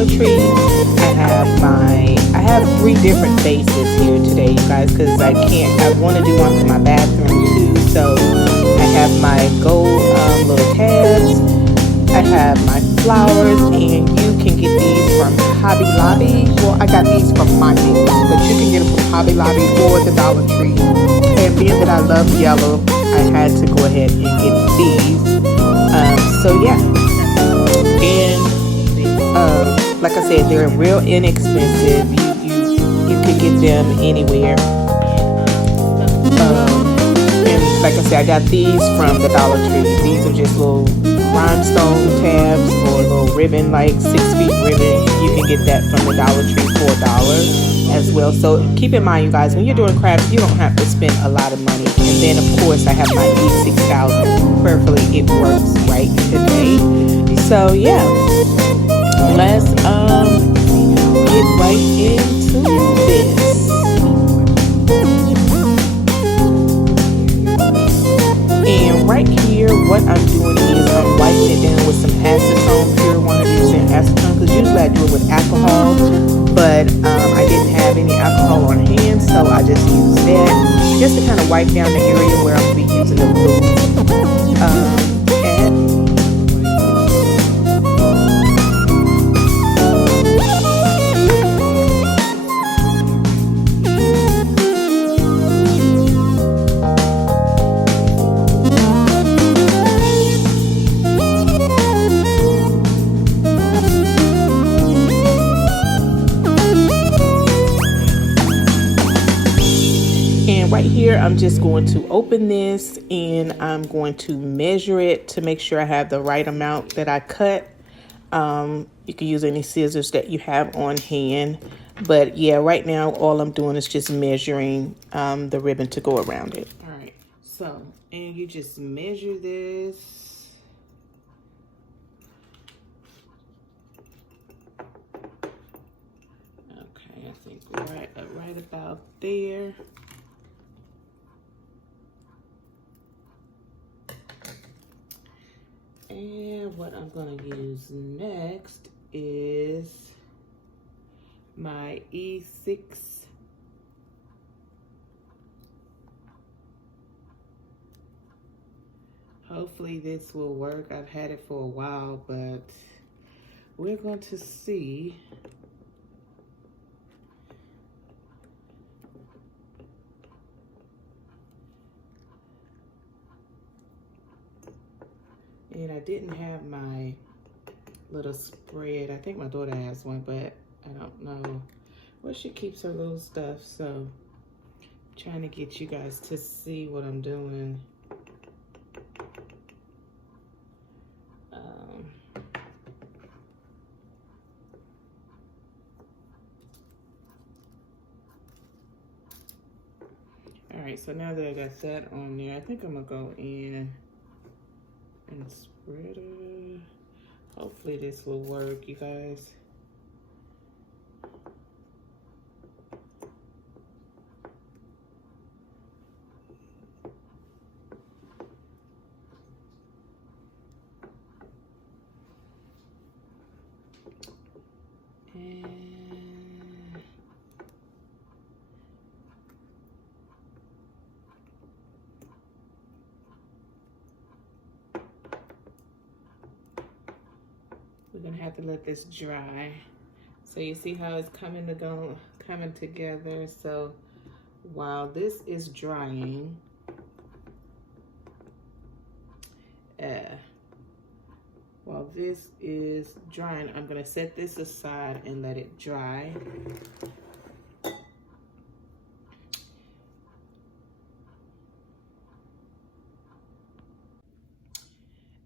Dollar Tree. I have 3 different bases here today, you guys, because I want to do one for my bathroom too. So I have my gold little tabs. I have my flowers, and you can get these from Hobby Lobby. Well, I got these from my business, but you can get them from Hobby Lobby or the Dollar Tree. And being that I love yellow, I had to go ahead and get these. So yeah, and like I said, they're real inexpensive. You can get them anywhere. And like I said, I got these from the Dollar Tree. These are just little rhinestone tabs or a little ribbon, like 6 feet ribbon. You can get that from the Dollar Tree for $1 as well. So keep in mind, you guys, when you're doing crafts, you don't have to spend a lot of money. And then of course I have my E6000. Prayerfully it works right today. So yeah, let's get right into this. And right here, what I'm doing is I'm wiping it down with some acetone, pure 100% acetone, because usually I do it with alcohol, but I didn't have any alcohol on hand, so I just used that just to kind of wipe down the area where I'm going to be using the glue at. Right here, I'm just going to open this and I'm going to measure it to make sure I have the right amount that I cut. You can use any scissors that you have on hand. But yeah, right now, all I'm doing is just measuring the ribbon to go around it. All right, so, and you just measure this. Okay, I think right about there. And what I'm going to use next is my E6. Hopefully this will work. I've had it for a while, but we're going to see. And I didn't have my little spread. I think my daughter has one, but I don't know where she keeps her little stuff. So I'm trying to get you guys to see what I'm doing. All right, so now that I got that on there, I think I'm gonna go in and spread it. Hopefully this will work, you guys. We're gonna have to let this dry. So you see how it's coming together. So while this is drying, I'm gonna set this aside and let it dry.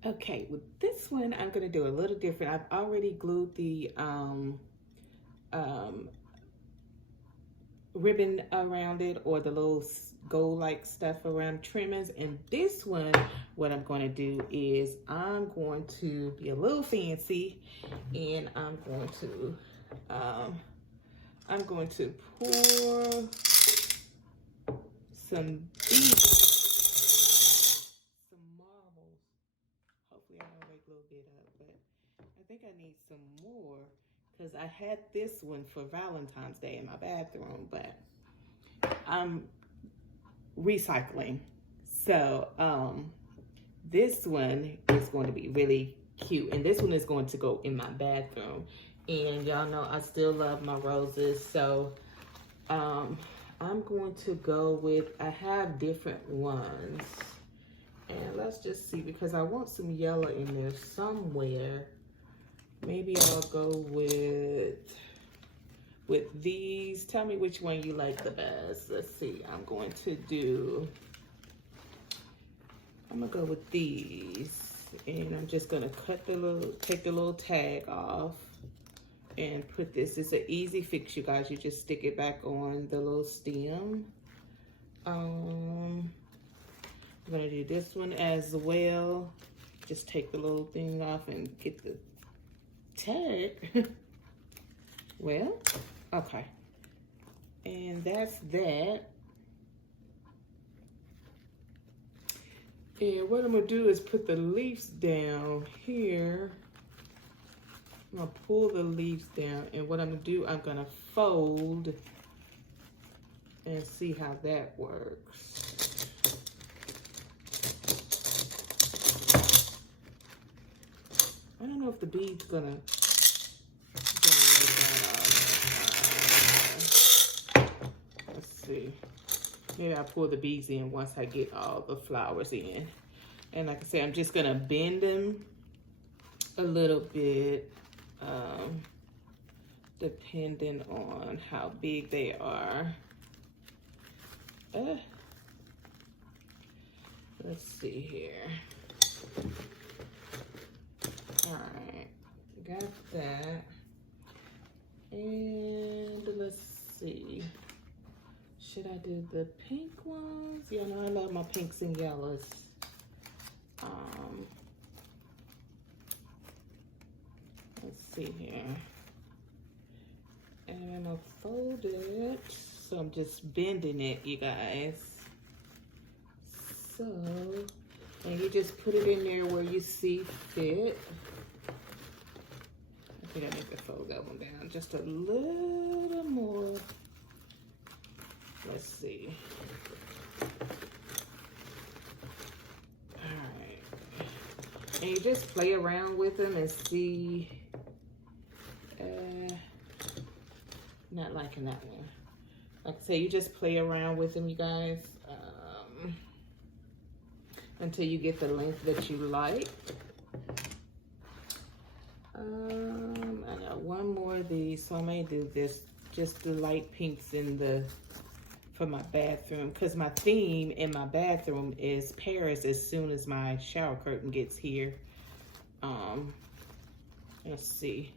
Okay, with this one, I'm gonna do a little different. I've already glued the ribbon around it, or the little gold-like stuff around trimmings. And this one, what I'm gonna do is I'm going to be a little fancy, and I'm going to pour some marbles. Hopefully I don't wake a little bit up, but I think I need some more. because I had this one for Valentine's Day in my bathroom, but I'm recycling. So this one is going to be really cute, and this one is going to go in my bathroom. And y'all know I still love my roses, so I'm going to go with, I have different ones, and let's just see, because I want some yellow in there somewhere. Maybe I'll go with these. Tell me which one you like the best. Let's see. I'm gonna go with these, and I'm just gonna cut take the little tag off and put this. It's an easy fix, you guys. You just stick it back on the little stem. I'm gonna do this one as well. Just take the little thing off and get the tag. Well, okay, and that's that. And what I'm gonna do is put the leaves down here. I'm gonna pull the leaves down, and what I'm gonna do, I'm gonna fold and see how that works. I don't know if the bead's gonna let's see. Maybe I'll pull the beads in once I get all the flowers in. And like I said, I'm just gonna bend them a little bit, depending on how big they are. Let's see here. All right, got that. And let's see. Should I do the pink ones? Yeah, no, I love my pinks and yellows. Let's see here. And I'm gonna fold it. So I'm just bending it, you guys. So, and you just put it in there where you see fit. I think I need to fold that one down just a little more. Let's see. All right. And you just play around with them and see. Not liking that one. Like I say, you just play around with them, you guys, until you get the length that you like. I got one more of these, so I may do this, just the light pinks for my bathroom, because my theme in my bathroom is Paris as soon as my shower curtain gets here. Let's see.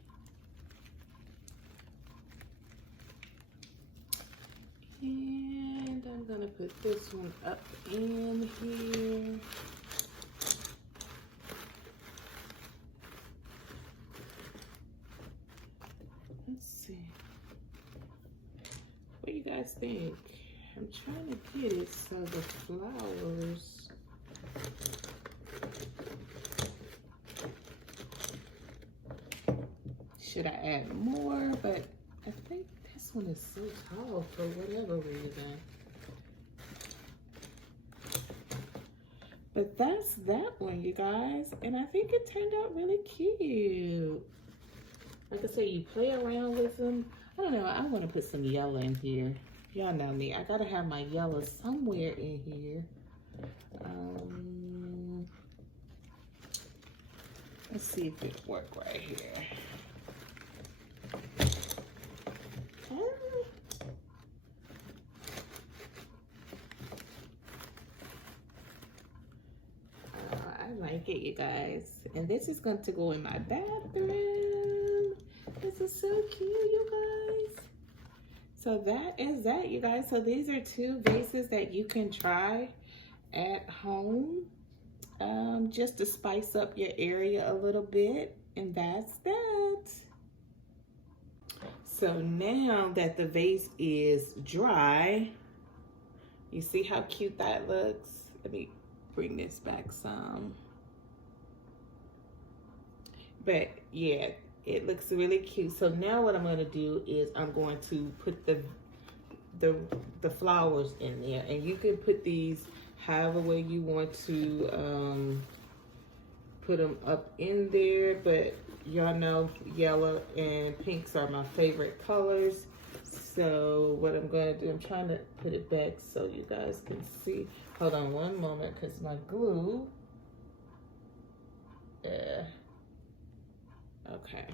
And I'm gonna put this one up in here. Let's see. What do you guys think? I'm trying to get it so the flowers. Should I add more? But I think this one is so tall for whatever reason. But that's that one, you guys. And I think it turned out really cute. Like I said, you play around with them. I don't know, I want to put some yellow in here. Y'all know me, I gotta have my yellow somewhere in here. Let's see if it works right here. I like it, you guys. And this is going to go in my bathroom. This is so cute, you guys. So that is that, you guys. So these are 2 vases that you can try at home, just to spice up your area a little bit. And that's that. So now that the vase is dry, you see how cute that looks? Let me bring this back some. But yeah, it looks really cute. So now what I'm going to do is I'm going to put the flowers in there, and you can put these however way you want to put them up in there, but y'all know yellow and pinks are my favorite colors. So what I'm going to do, I'm trying to put it back so you guys can see. Hold on one moment, because my glue. Okay.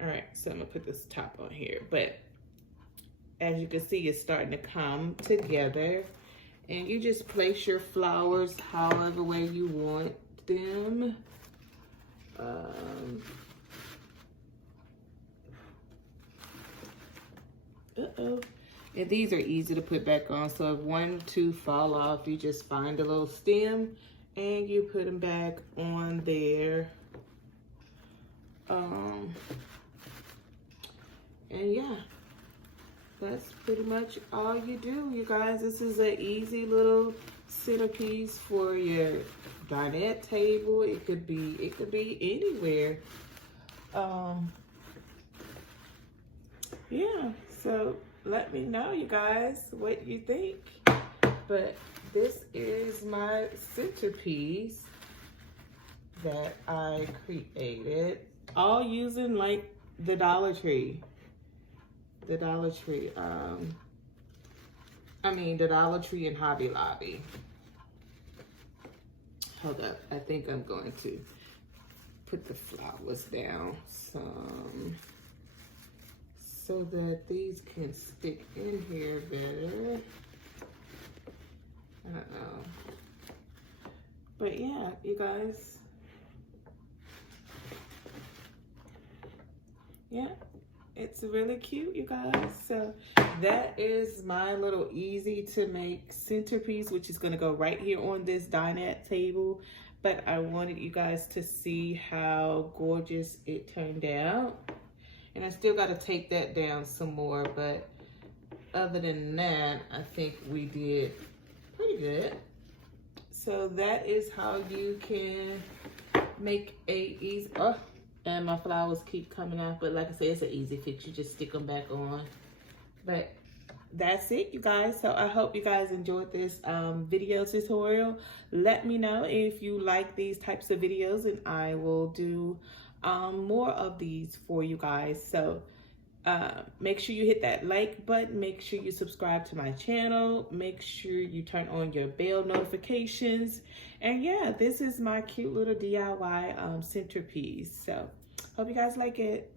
All right, so I'm gonna put this top on here, but as you can see, it's starting to come together, and you just place your flowers however way you want them. And these are easy to put back on, so if one or two fall off, you just find a little stem and you put them back on there. And yeah, that's pretty much all you do, you guys. This is an easy little centerpiece for your dinette table. It could be anywhere. Yeah, so let me know, you guys, what you think. But this is my centerpiece that I created, all using like the Dollar Tree. The Dollar Tree and Hobby Lobby. Hold up, I think I'm going to put the flowers down some so that these can stick in here better. I don't know. But yeah, you guys. Yeah, it's really cute, you guys. So that is my little easy to make centerpiece, which is gonna go right here on this dinette table. But I wanted you guys to see how gorgeous it turned out. And I still gotta take that down some more, but other than that, I think we did pretty good. So that is how you can make a easy, and my flowers keep coming out, but like I said, it's an easy fix. You just stick them back on. But that's it, you guys. So I hope you guys enjoyed this video tutorial. Let me know if you like these types of videos, and I will do more of these for you guys. So make sure you hit that like button. Make sure you subscribe to my channel. Make sure you turn on your bell notifications. And yeah, this is my cute little DIY centerpiece. So hope you guys like it.